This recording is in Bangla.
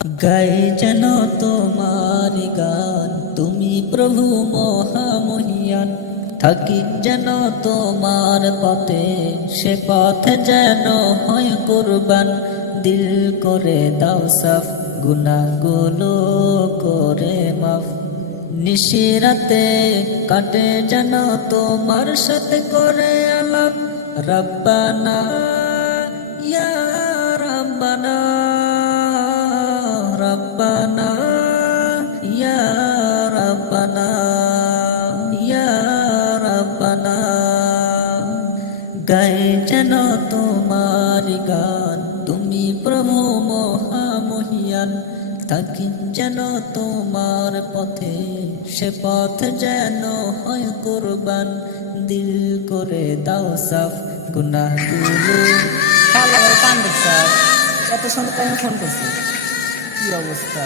গাই যেন তোমার গান, তুমি প্রভু মহামহিয়ান। থাকি যেন তোমার পথে, সে পথ যেন হয় কুরবান। দিল করে দাও সাফ, গুনাহগুলো করে মাফ। নিশিরাতে কাটে যেন তোমার সাথে করে আলাপ। রব্বানা ইয়া রব্বানা, রব্বানা ইয়া রব্বানা, ইয়া রব্বানা। গাই যেন তোমার গান, তুমি প্রভু মহামহিয়ান। থাকি যেন তোমার পথে, সে পথ যেন হয় কুরবান। দিল করে দাও সাফ, গুনাহগুলো। ভালো করে কান দেখছ, এত সময় ফোন করছি, কি অবস্থা।